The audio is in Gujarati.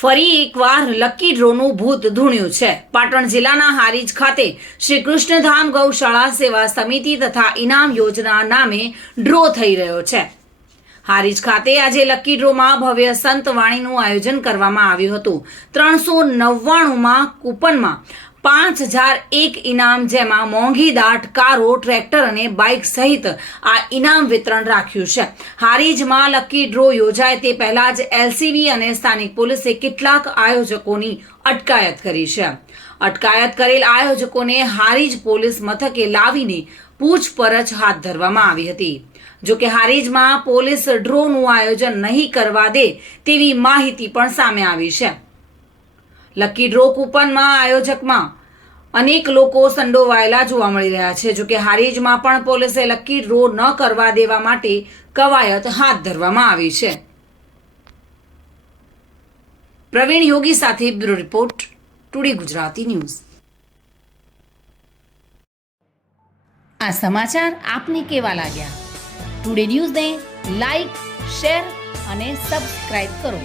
ફરી એકવાર લકી ડ્રોનું ભૂત ધૂણ્યું છે. પાટણ જિલ્લાના હારીજ ખાતે શ્રી કૃષ્ણધામ ગૌશાળા સેવા સમિતિ તથા ઇનામ યોજના નામે ડ્રો થઈ રહ્યો છે. હારીજ ખાતે આજે લકી ડ્રોમાં ભવ્ય સંતવાણીનું આયોજન કરવામાં આવ્યું હતું. 399માં કૂપનમાં 5001 ઇનામ, જેમાં મોંઘી દાટ કારો, ટ્રેક્ટર અને બાઇક સહિત આ ઇનામ વિતરણ રાખ્યું છે. હારીજમાં લકી ડ્રો યોજાય તે પહેલા જ એલસીબી અને સ્થાનિક પોલીસે કેટલાક આયોજકોની અટકાયત કરી છે. અટકાયત કરેલ આયોજકોને હારીજ પોલીસ મથકે લાવીને પૂછપરછ હાથ ધરવામાં આવી હતી. જોકે હારીજમાં પોલીસ ડ્રોનું આયોજન નહીં કરવા દે તેવી માહિતી પણ સામે આવી છે. લકી ડ્રો કૂપનમાં આયોજકમાં અનેક લોકો સંડોવાયેલા જોવા મળી રહ્યા છે. જોકે હારીજમાં પણ પોલીસે લકી ડ્રો ન કરવા દેવા માટે કવાયત હાથ ધરવામાં આવી છે. પ્રવીણ યોગી સાથે bureau report, today Gujarati news. આ સમાચાર આપને કેવા લાગ્યા? ટુડે ન્યૂઝને લાઈક, શેર અને સબસ્ક્રાઇબ કરો.